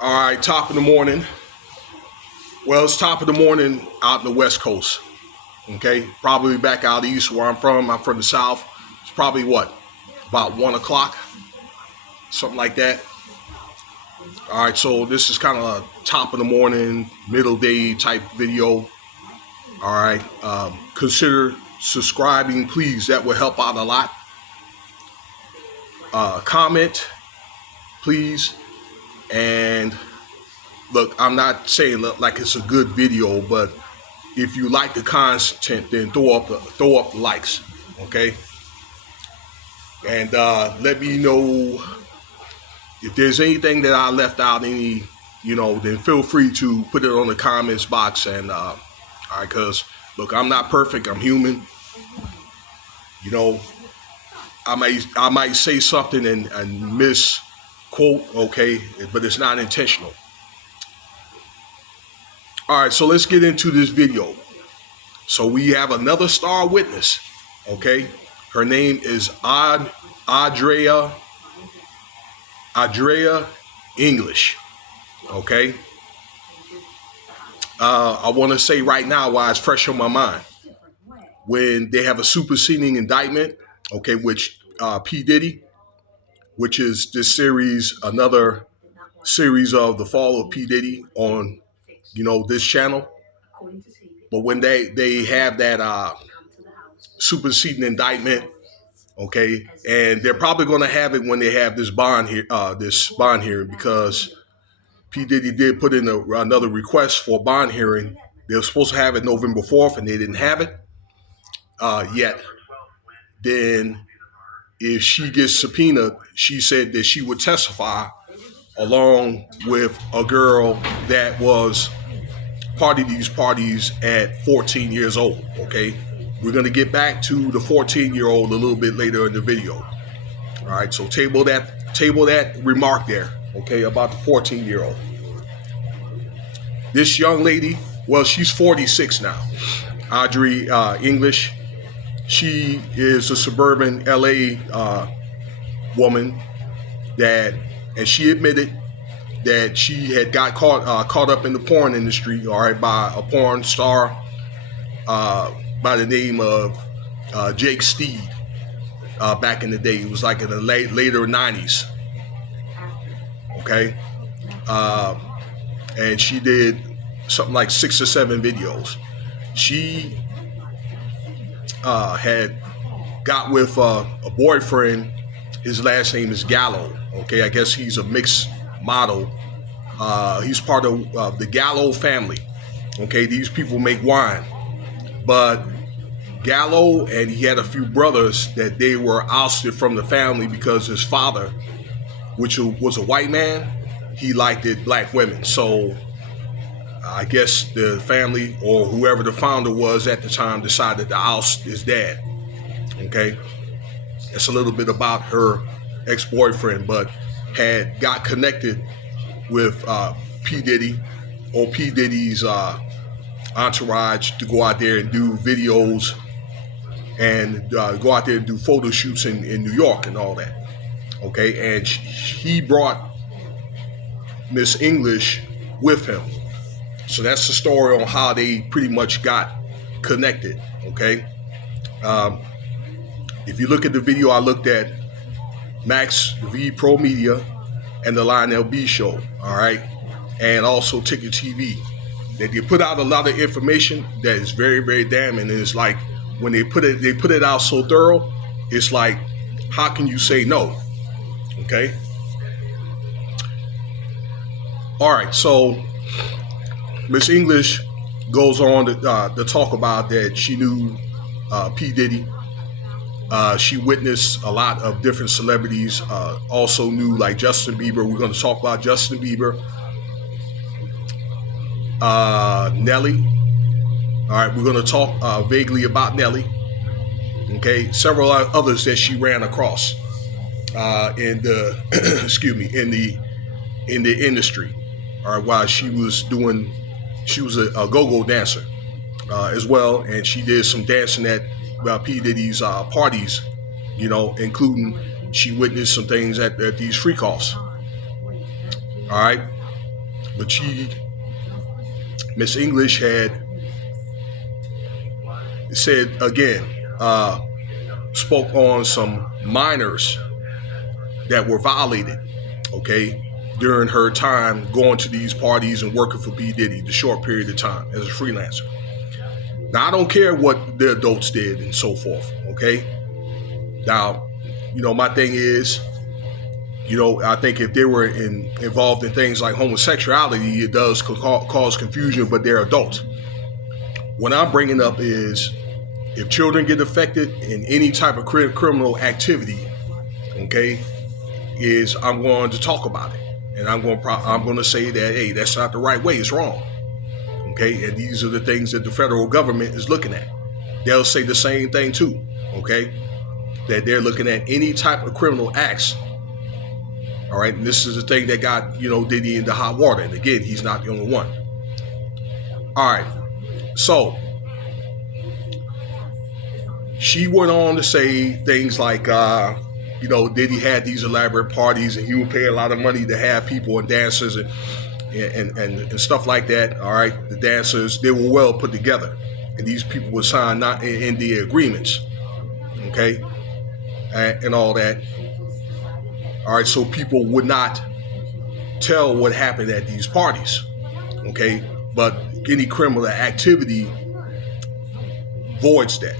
All right, top of the morning. Well, it's top of the morning out in the West Coast. Okay, probably back out east where I'm from. I'm from the South. It's probably what, about 1 o'clock, something like that. All right, so this is kind of a top of the morning, middle day type video. All right, consider subscribing, please. That will help out a lot. Comment, please. And look, I'm not saying like it's a good video, but if you like the content, then throw up the likes, okay? And let me know if there's anything that I left out, then feel free to put it on the comments box. And all right, because look, I'm not perfect. I'm human. I might say something and misquote, okay, but it's not intentional. All right, so let's get into this video. So we have another star witness, okay? Her name is Adria English, okay? I want to say right now why it's fresh on my mind. When they have a superseding indictment, okay, which P. Diddy, which is this series, another series of the fall of P. Diddy on, this channel. But when they have that superseding indictment, okay, and they're probably going to have it when they have this bond hearing, because P. Diddy did put in another request for a bond hearing. They were supposed to have it November 4th, and they didn't have it yet. Then if she gets subpoenaed, she said that she would testify along with a girl that was part of these parties at 14 years old, okay? We're going to get back to the 14-year-old a little bit later in the video. All right, so table that remark there, okay, about the 14-year-old. This young lady, well, she's 46 now, Adria English. She is a suburban LA woman and she admitted that she had got caught up in the porn industry, all right, by a porn star by the name of Jake Steed back in the day. It was like in the later 90s, okay? And she did something like 6 or 7 videos. She had got with a boyfriend. His last name is Gallo, okay? I guess he's a mixed model. He's part of the Gallo family, okay? These people make wine. But Gallo, and he had a few brothers that they were ousted from the family because his father, which was a white man, he liked black women. So I guess the family or whoever the founder was at the time decided to oust his dad, okay? That's a little bit about her ex-boyfriend, but had got connected with P. Diddy or P. Diddy's entourage to go out there and do videos and go out there and do photo shoots in New York and all that, okay? And he brought Miss English with him. So that's the story on how they pretty much got connected, okay? If you look at the video, I looked at Max V Pro Media and the Lionel B Show, all right? And also Ticket TV. They put out a lot of information that is very, very damning. And it's like when they put it out so thorough, it's like, how can you say no? Okay? All right, so Miss English goes on to talk about that she knew P. Diddy. She witnessed a lot of different celebrities, also knew like Justin Bieber. We're going to talk about Justin Bieber. Nelly. All right, we're going to talk vaguely about Nelly. Okay, several others that she ran across in the in the industry. All right, while she was a go-go dancer as well, and she did some dancing at P. Diddy's parties, including she witnessed some things at these freak-offs. All right. But Miss English had said again, spoke on some minors that were violated, okay, during her time going to these parties and working for P. Diddy, the short period of time as a freelancer. Now, I don't care what the adults did and so forth, okay? Now, my thing is, I think if they were involved in things like homosexuality, it does cause confusion, but they're adults. What I'm bringing up is if children get affected in any type of criminal activity, okay, I'm going to talk about it. And I'm going to say that, hey, that's not the right way. It's wrong. Okay, and these are the things that the federal government is looking at. They'll say the same thing too, okay, that they're looking at any type of criminal acts. All right, and this is the thing that got, Diddy into hot water. And again, he's not the only one. All right, so she went on to say things like, Diddy had these elaborate parties and he would pay a lot of money to have people and dancers and stuff like that. All right, the dancers, they were well put together, and these people would sign not in the agreements, okay, and all that. All right, so people would not tell what happened at these parties, okay, but any criminal activity voids that.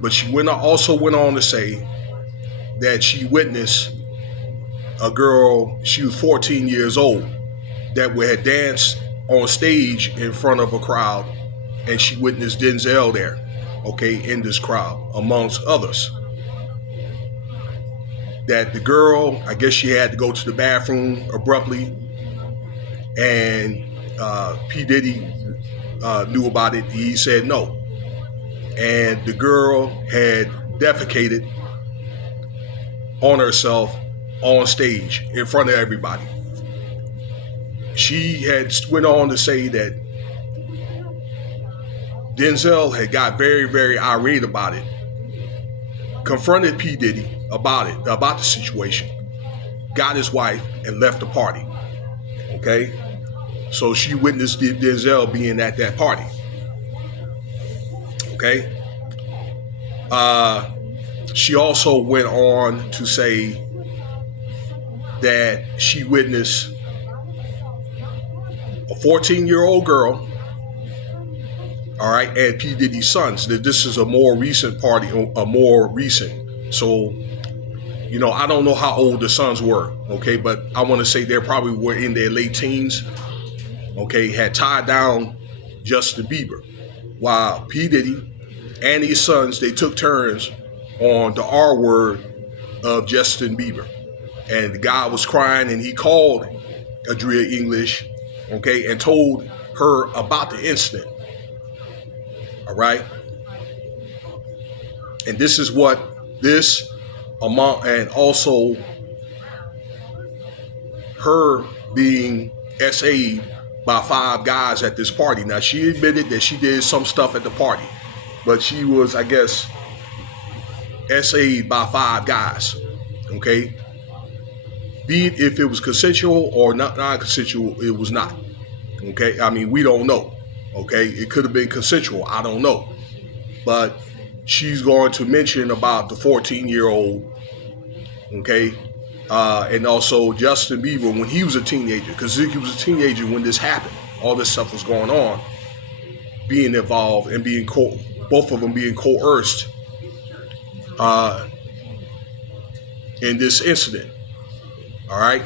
But she also went on to say that she witnessed a girl, she was 14 years old, that had danced on stage in front of a crowd, and she witnessed Denzel there, okay, in this crowd, amongst others. That the girl, I guess she had to go to the bathroom abruptly, and P. Diddy knew about it. He said no. And the girl had defecated on herself on stage in front of everybody. She had went on to say that Denzel had got very, very irate about it, confronted P. Diddy about the situation, got his wife, and left the party. Okay? So she witnessed Denzel being at that party. Okay? She also went on to say that she witnessed a 14-year-old girl, all right, and P. Diddy's sons. That this is a more recent party, So, I don't know how old the sons were, okay, but I want to say they probably were in their late teens, okay, had tied down Justin Bieber, while P. Diddy and his sons, they took turns on the R word of Justin Bieber. And the guy was crying, and he called Adria English, okay, and told her about the incident. All right? And this is what this amount, and also her being SA'd by 5 guys at this party. Now, she admitted that she did some stuff at the party, but she was, I guess, SA'd by 5 guys, okay? Be it if it was consensual or not non-consensual, it was not, okay? I mean, we don't know, okay? It could have been consensual, I don't know. But she's going to mention about the 14-year-old, okay? And also Justin Bieber when he was a teenager, because he was a teenager when this happened. All this stuff was going on, being involved and being both of them being coerced in this incident. All right.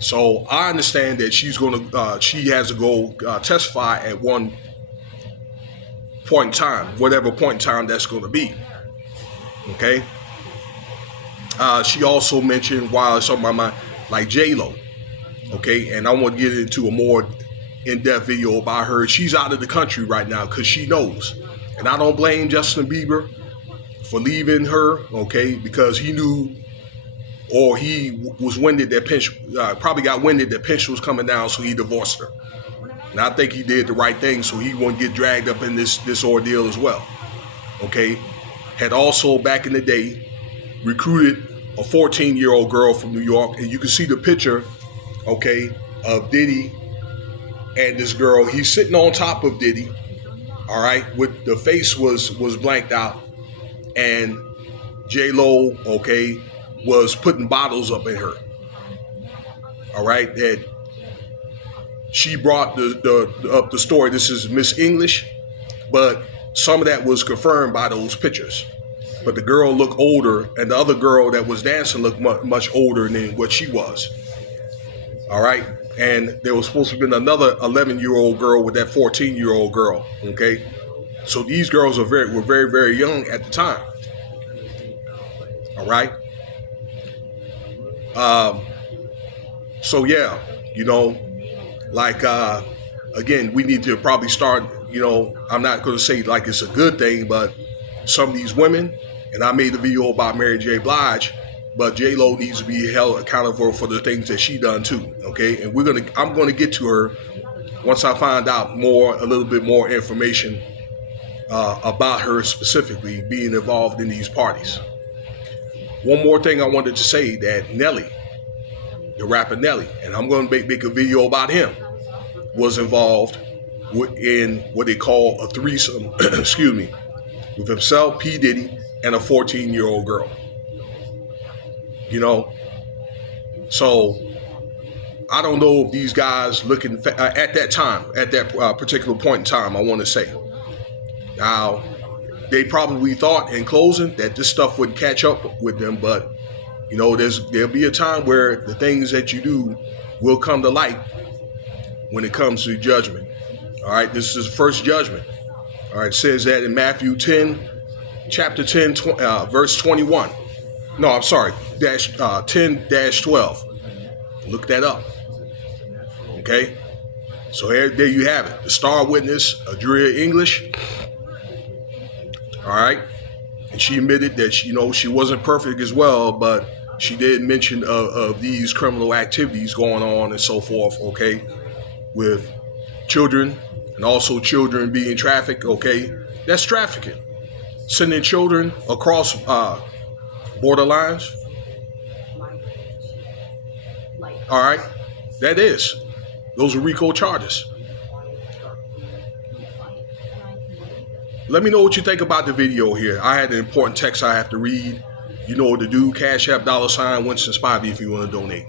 So I understand that she has to go testify at one point in time, whatever point in time that's going to be. Okay. She also mentioned, while it's on my mind, like J-Lo. Okay. And I want to get into a more in-depth video about her. She's out of the country right now because she knows. And I don't blame Justin Bieber for leaving her, okay, because he knew, or he was winded that pension, probably got winded that pension was coming down, so he divorced her. And I think he did the right thing, so he won't get dragged up in this ordeal as well. Okay, had also back in the day recruited a 14-year-old girl from New York, and you can see the picture okay, of Diddy and this girl. He's sitting on top of Diddy, all right, with the face was blanked out, and J-Lo, okay, was putting bottles up in her. All right, that she brought up the story. This is Miss English, but some of that was confirmed by those pictures. But the girl looked older, and the other girl that was dancing looked much older than what she was. All right, and there was supposed to have been another 11-year-old girl with that 14-year-old girl. Okay, so these girls were very, very young at the time. All right. So yeah, like again, we need to probably start. I'm not going to say like it's a good thing, but some of these women, and I made a video about Mary J. Blige, but J-Lo needs to be held accountable for the things that she done too. Okay, and I'm gonna get to her once I find out a little bit more information about her specifically being involved in these parties. One more thing I wanted to say, that Nelly, the rapper Nelly, and I'm going to make a video about him, was involved in what they call a threesome, excuse me, with himself, P. Diddy, and a 14-year-old girl. So I don't know if these guys looking at that time, at that particular point in time, I want to say. Now, they probably thought in closing that this stuff wouldn't catch up with them, but there'll be a time where the things that you do will come to light when it comes to judgment. All right, this is the first judgment. All right, it says that in Matthew 10, chapter 10, verse 21. No, I'm sorry, 10-12. Look that up. Okay, so there you have it. The star witness, Adria English. All right, and she admitted that she wasn't perfect as well, but she did mention of these criminal activities going on and so forth. Okay, with children and also children being trafficked. Okay, that's trafficking. Sending children across border lines. All right, that is. Those are RICO charges. Let me know what you think about the video here. I had an important text I have to read. You know what to do. Cash App, $, Winston Spivey if you want to donate.